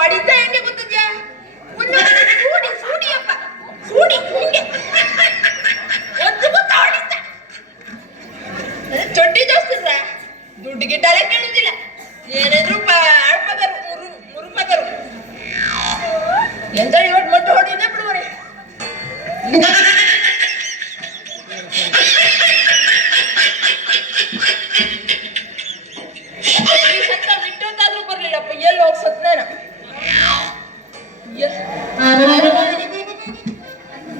ಹೊಡಿತ ಹೆಂಗೆ ಗೊತ್ತಿದ್ಯಾ ಸೂಡಿ ಸೂಡಿಯಪ್ಪ ಸೂಡಿ ಹಿಂಗೆ ಒಂದು ಗೊತ್ತ ಹೊಡಿತ ಚೊಟ್ಟಿ ದೋಸ್ತಿದ್ರ ದುಡ್ಡು ಗಿಟ್ಟಲ್ಲ ಕೇಳುದಿಲ್ಲ ಏನಾದ್ರು ಅಳ್ಪದರು ಮುರುಪದರು ಎಂತ ಇವತ್ತು ಮೊಟ್ಟೆ ಹೊಡಿದೆ ಬಿಡುವರೆ ಸತ್ತ ಬಿಟ್ಟೊಂದಾದ್ರೂ ಬರ್ಲಿಲ್ಲಪ್ಪ ಎಲ್ಲಿ ಹೋಗಿ ಸತ್ನೇನ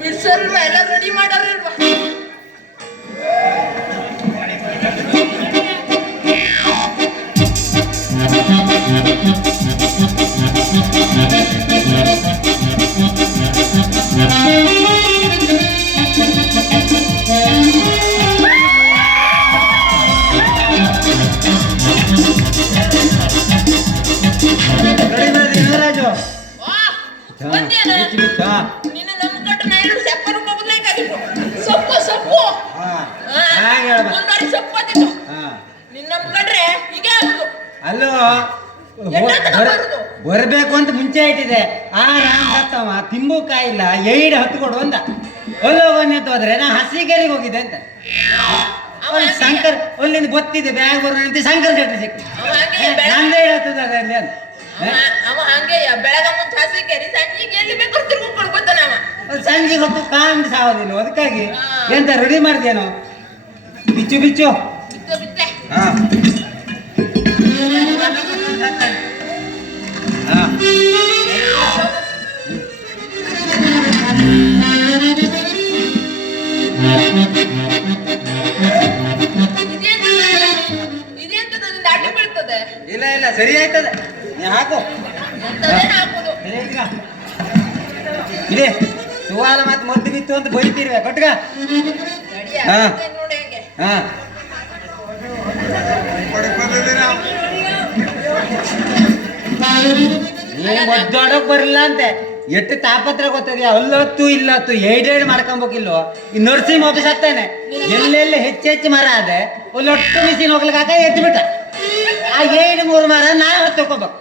ಬಿಡ್ಸಲ್ವ ಎಲ್ಲ ರೆಡಿ ಮಾಡಾರಲ್ವಾ ನಿನ್ನ ನಮ್ಮ ಕಟ್ಟು ನಾ ಎರಡು ಸಪ್ಪರು ಹೋಗ್ಬೇಕಾಗಿತ್ತು ಸೊಪ್ಪು ಸೊಪ್ಪು ಒಂದಾರಿ ಸೊಪ್ಪು ಅಂತಿತ್ತು ನಿನ್ನ ನಮ್ಮ ಕಟ್ರೆ ಹೀಗೆ ಆಗುದು ಅಲ್ಲೋ ಬರಬೇಕು ಅಂತ ಮುಂಚೆ ಇಟ್ಟಿದೆ ಆ ರಾಮ್ ಸತ್ತವ ತಿಂಬುಕಾಯಿಲ್ಲ ಏಡ್ ಹತ್ಕೊಡು ಅಂದ ಒಲ್ಲೋಗನ್ನೇ ಹೋದ್ರೆ ನಾ ಹಸಿಗೆರೆಗೆ ಹೋಗಿದ್ದೆ ಅಂತ ಶಂಕರ್ ಅಲ್ಲಿಂದ ಗೊತ್ತಿದೆ ಬ್ಯಾಗ್ ಬರೋಣಂತ ಶಂಕರ್ ಶೆಟ್ಟಿ ಸಿಕ್ತು ನಂದೇ ಹತ್ತದ ಅಲ್ಲಿ ಅಂತ ಅವ ಹಂಗೆ ಬೆಳಗ ಮುಂಚೆ ಹಸಿಗೆರಿ ಸಂಜೆಗೆ ಎಲ್ಲಿ ಬೇಕಾದ್ರೂ ತಿರ್ಕೊಂಡು ಗೊತ್ತಾನ ಸಂಜೆ ಹೊತ್ತು ಕಾಂಡ್ ಸಾವದಿಲ್ಲ ಅದಕ್ಕಾಗಿ ಎಂತ ರೆಡಿ ಮಾಡ್ದೇನೋ ಬಿಚ್ಚು ಬಿಚ್ಚು ಹಾ ಇಲ್ಲ ಇಲ್ಲ ಸರಿ ಆಯ್ತದೆ ನೀ ಹಾಕು ಇದೆ ಸುವಾಲ ಮತ್ತೆ ಮದ್ದು ಬಿತ್ತು ಅಂತ ಬೈತೀರಿ ಕಟ್ಗ ಹಾ ಹಾ ನೀನು ಒದ್ದಾಡೋಕ್ ಬರಲ್ಲ ಅಂತೆ ಎಷ್ಟು ತಾಪತ್ರ ಗೊತ್ತದ ಅಲ್ಲೊತ್ತು ಇಲ್ಲೊತ್ತು ಏಡ್ ಮಾಡ್ಕೊಂಬೇಕಿಲ್ವೋ ಈ ನರ್ಸಿಂಗ್ ಆಫೀಸ್ ಆಗ್ತಾನೆ ಎಲ್ಲೆಲ್ಲಿ ಹೆಚ್ಚು ಮರ ಅದೆ ಒಳ್ಳೊಟ್ಟು ಮಿಷಿನ್ ಹೋಗ್ಲಿಕ್ಕೆ ಎದ್ದು ಬಿಟ್ಟ ಆ 2-3 ಮರ ನಾ ಹೊತ್ತಕೋಬೇಕು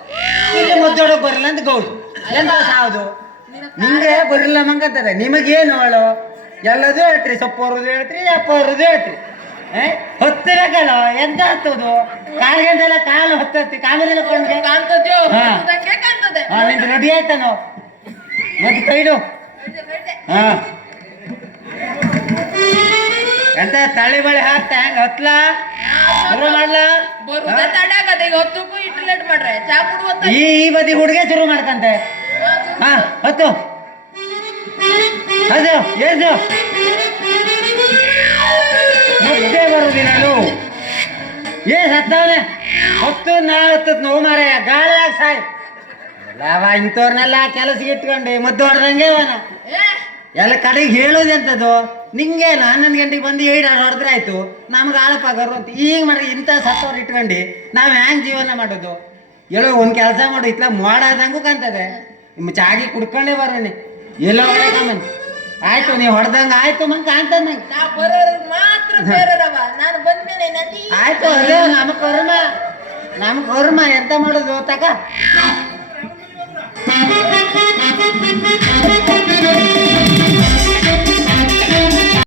ಇಲ್ಲಿ ಒದ್ದಾಡೋಕ್ ಬರಲ್ಲ ಅಂತ ಗೌಡು ಎಂತ ಸಾವುದು ನಿಂಗೆ ಬರಲ್ಲ ಮಂಗಂತದೆ ನಿಮಗೇನು ಅವಳು ಎಲ್ಲದೂ ಹೇಳ್ತ್ರಿ ಸೊಪ್ಪು ಹೊರದು ಹೇಳ್ತ್ರಿ ಅಪ್ಪ ಹೊರದು ಹೇಳ್ತ್ರಿ ಹೊತ್ತಿರಕಲ್ಲ ಎಂತ ಹತ್ತದು ಕಾಲ್ ಗಂಟೆಲ್ಲ ಕಾಲು ಹೊತ್ತತ್ತಿ ಕಾಮೇಲೆ ನಿಂದು ರೆಡಿ ಆಯ್ತಾನೋ ಮತ್ತೆ ಕೈಡು ಹಾ ಎಂತ ತಳಿ ಬಳಿ ಹಾಕ್ತಾ ಹೆಂಗ ಹತ್ಲಾ ಶುರು ಮಾಡ್ಲಾ ಈ ಬದಿ ಹುಡುಗೆ ಶುರು ಮಾಡ್ಕಂತೆ ಹಾ ಹತ್ತು ಅದು ಏಸು ಮುದ್ದೆ ಬರುದಿಲ್ಲ ಹತ್ತವನೆ ಹೊತ್ತು ನಾ ಹತ್ತತ್ ನೋವು ಮಾರ ಗಾಳಿಯಾಗ ಸಾಯ್ ಅವ ಇಂಥವ್ರನ್ನೆಲ್ಲ ಕೆಲಸಕ್ಕೆ ಇಟ್ಕೊಂಡೆ ಮದ್ದು ಹೊಡೆದಂಗೆ ಅವನ ಎಲ್ಲ ಕಡೆಗೆ ಹೇಳೋದು ಎಂಥದ್ದು ನಿಂಗೇನ 11 ಗಂಟೆಗೆ ಬಂದು 7 ಹೊಡೆದ್ರೆ ಆಯ್ತು ನಮ್ಗೆ ಆಳಪಾಗರು ಅಂತ ಈಗ ಮಾಡ್ರಿ ಇಂಥ ಸತ್ತವ್ರು ಇಟ್ಕೊಂಡು ನಾವು ಹ್ಯಾಂಗೆ ಜೀವನ ಮಾಡೋದು ಹೇಳೋ ಒಂದು ಕೆಲಸ ಮಾಡು ಇತ್ಲ ಮಾಡಾದಂಗೂ ಕಾಣ್ತದೆ ನಿಮ್ಮ ಚಾಗಿ ಕುಡ್ಕೊಂಡೇ ಬರ್ರಿ ಎಲ್ಲೋ ಹೊಡೆಕಮ್ಮನ್ ಆಯ್ತು ನೀವು ಹೊಡೆದಂಗ ಆಯ್ತು ಮಂಗ ಕಾಣ್ತದ ನಂಗೆ ಆಯ್ತು ಅದೇ ನಮ್ ಕರ್ಮ ಎಂತ ಮಾಡೋದು ತಕ